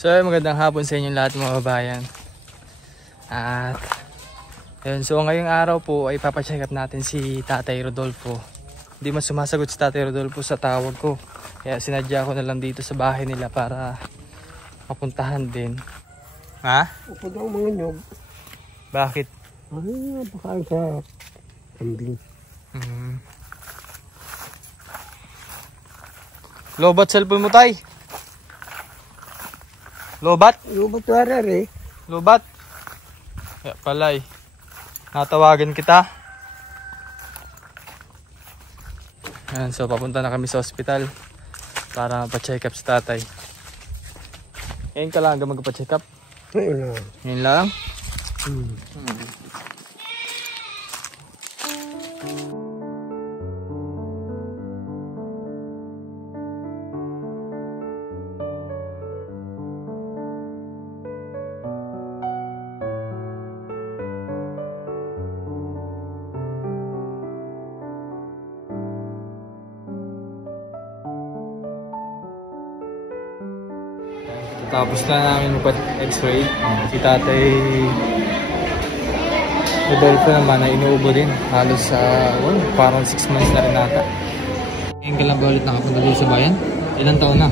So magandang hapon sa inyo lahat mga kabayan. At ayun, so ngayong araw po ay papacheck up natin si Tatay Rodolfo. Hindi man sumasagot si Tatay Rodolfo sa tawag ko, kaya sinadya ko na lang dito sa bahay nila para mapuntahan din. Ha? Upo daw mga nyog. Bakit? Ay, pakain sa kambing. Lobat cellphone mo, Tay? Lobat? Lobat warar eh. Lobat? Kaya pala eh. Natawagan kita. Ayan, so papunta na kami sa ospital para pa-check up si tatay. Ngayon ka lang hanggang magpa-check up? Ngayon na. Ngayon lang? Tapos na namin mag-x-ray. Si Tatay Rodolfo naman ay inuubo din. Halos parang 6 months na rin nata. Ngayon ka lang ba ulit nakapunta doon sa bayan? Ilang taon na?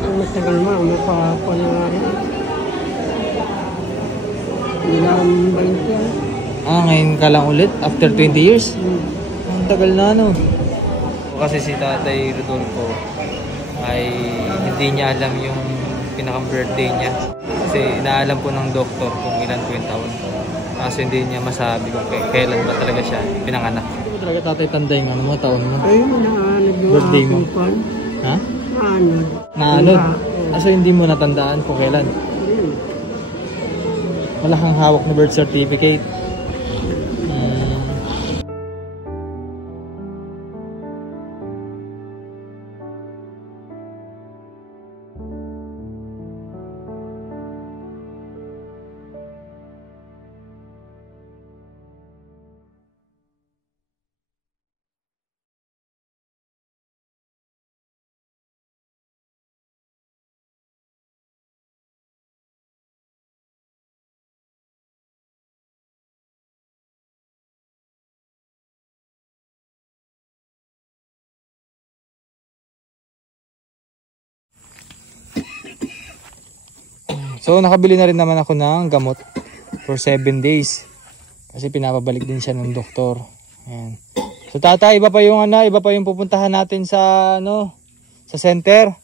Matagal na. May pa na nga rin. Ilang 20 yan. Ngayon ka lang ulit? After 20 years? Ang tagal na ano. Kasi si Tatay Rodolfo ay hindi niya alam yung pinaka-birthday niya. Kasi inaalam po ng doktor kung ilan po yung taon. Kaso hindi niya masabi kung kailan ba talaga siya pinanganak. Hindi mo talaga tatay tanday nga ng mga taon mo? Ayun, naanod yung birthday mo? Pan. Ha? Naanod. Naanod? Kaso hindi mo natandaan kung kailan? Wala kang hawak na birth certificate? So nakabili na rin naman ako ng gamot for 7 days. Kasi pinapabalik din siya ng doktor. Ayan. So tatay, iba pa yung pupuntahan natin sa sa center.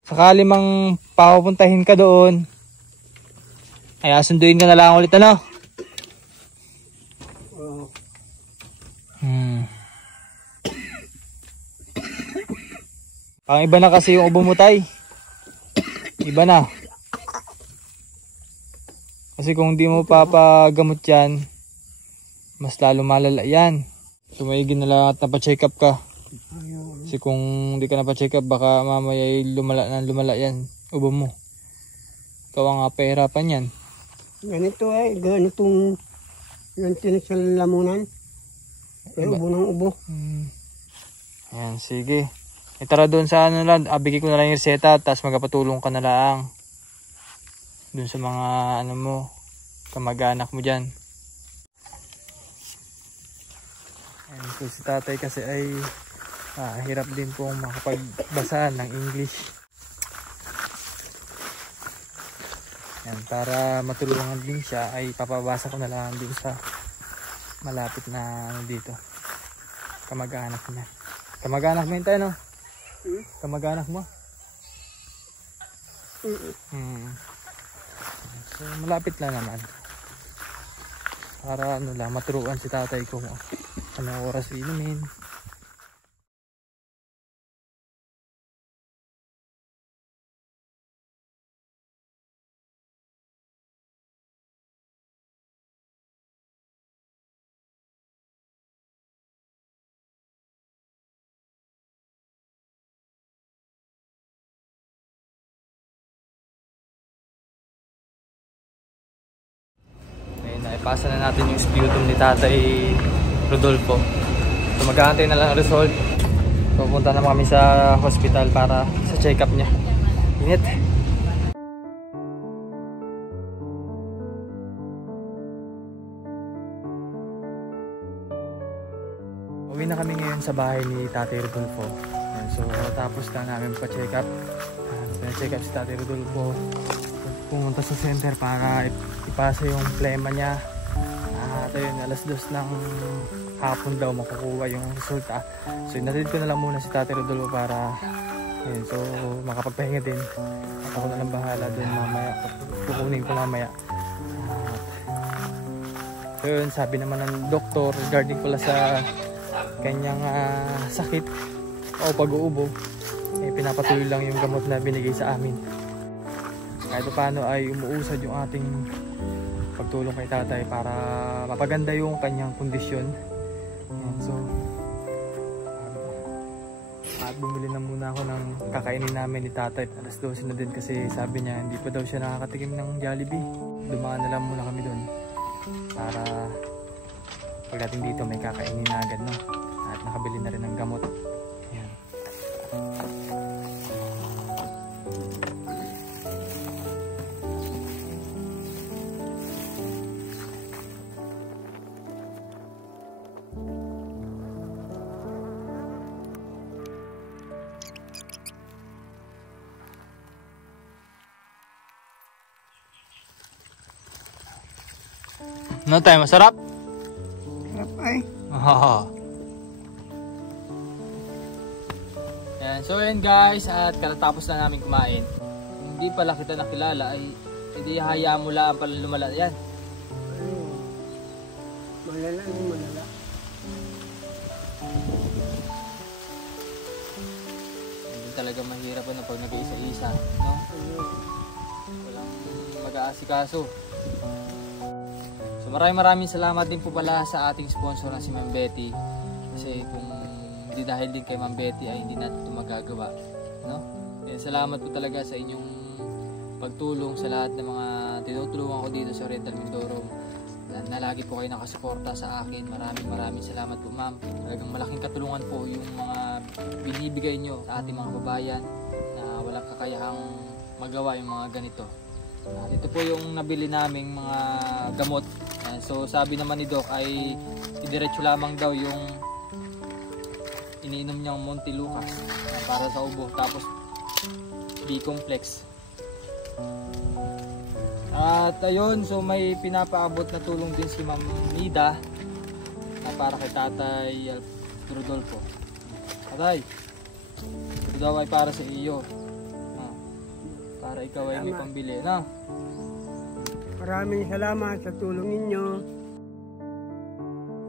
Sakali mang papupuntahin ka doon, ay asunduin ka na lang ulit Pang iba na kasi yung ubo mo, tay. Iba na. Kasi kung hindi mo papagamot yan, mas lalo malala yan. So maigi na lang at napacheck up ka. Kasi kung hindi ka napacheck up, baka mamaya lumala yan, ubo mo. Ikaw ang pahirapan yan. Ganito ganitong yung tinisalamunan. Pero ubo ng ubo. Ayan, sige. Tara doon sa lang, bigay ko na lang yung reseta, tapos magpatulong ka na lang. Doon sa mga kamag-anak mo dyan. And so si tatay kasi ay hirap din pong makapagbasa ng English. Yan, para matulungan din siya ay papabasa ko na lang din sa malapit na dito. Kamag-anak niya. Kamag-anak mo yun tayo, no? Kamag-anak mo? So, malapit lang naman. Para maturuan si tatay ko anong oras inumin. Naipasa na natin yung sputum ni Tatay Rodolfo. So mag-aantay na lang ang result. Pupunta naman kami sa hospital para sa check-up niya. Init. ngayon sa bahay ni Tatay Rodolfo. Ayan, so tapos na namin pa-check up. Check up si Tatay Rodolfo. Pumunta sa center para ipasa yung plema niya. At ayun, alas 2 ng hapon daw makukuha yung resulta. So inatid ko na lang muna si Tatay Rodolfo para ayun, so makapagpahinga din. At ako na lang bahala doon mamaya. Kukunin ko mamaya. So yun, sabi naman ng doktor regarding pala sa kanyang sakit o pag-uubo, pinapatuloy lang yung gamot na binigay sa amin. Kahit paano ay umuusad yung ating pagtulong kay tatay para mapaganda yung kanyang kondisyon. So at bumili na muna ako ng kakainin namin ni tatay. Alas 12 na din kasi sabi niya hindi pa daw siya nakakatikim ng Jollibee. Dumaan na lang muna kami doon para pagdating dito may kakainin na agad, no? At nakabili na rin ng gamot. Ayan. Ano tayo? Masarap? Sarap ay. Ayan, so yun guys, at katatapos na namin kumain. Hindi pala kita nakilala ay hindi hayaan mo lang pala lumala. Yan. Malala yung malala. Hindi talaga mahirap na pag nag-iisa-isa, no? Walang mag-aasikaso. So maraming salamat din po pala sa ating sponsor na si Ma'am Betty. Kasi kung hindi dahil din kay Ma'am Betty ay hindi natin ito magagawa, no? Kaya salamat po talaga sa inyong pagtulong sa lahat ng mga tinutulungan ko dito sa Oriental Mindoro. Na lagi po kayo nakasuporta sa akin. Maraming salamat po, ma'am. Talagang malaking katulungan po yung mga binibigay nyo sa ating mga babayan na walang kakayahang magawa yung mga ganito. Ito po yung nabili naming mga gamot. So sabi naman ni Doc ay idiretso lamang daw yung iniinom niyang Montelukas para sa ubo, tapos B-complex. At ayun, so may pinapaabot na tulong din si Ma'am Nida na para kay Tatay Rodolfo. Tatay, ito daw ay para sa iyo. Para ikaw ay may pambili, na? Maraming salamat sa tulong ninyo.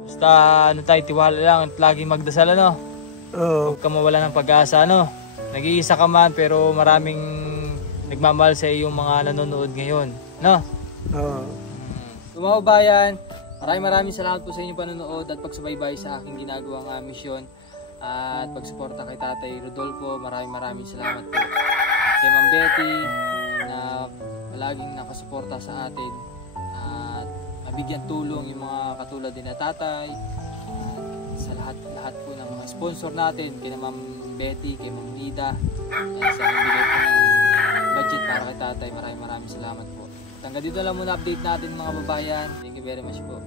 Basta ano tayo, tiwala lang at laging magdasal, ano? Oo. Huwag ka mawala ng pag-asa, ano? Nag-iisa ka man pero maraming nagmamahal sa iyong mga nanonood ngayon, no? Oo. Mga bayan, maraming salamat po sa inyong panonood at pagsubaybay sa aking ginagawang misyon at pagsuporta kay Tatay Rodolfo. Maraming salamat po kay Ma'am Betty na palaging nakasuporta sa atin at mabigyan tulong yung mga katulad din na tatay, sa lahat po ng mga sponsor natin, kay Ma'am Betty, kay Ma'am Nida, sa nagbigay po ng budget para kay tatay. Maraming salamat po. Hanggang dito lang muna update natin mga babayan. Thank you very much po.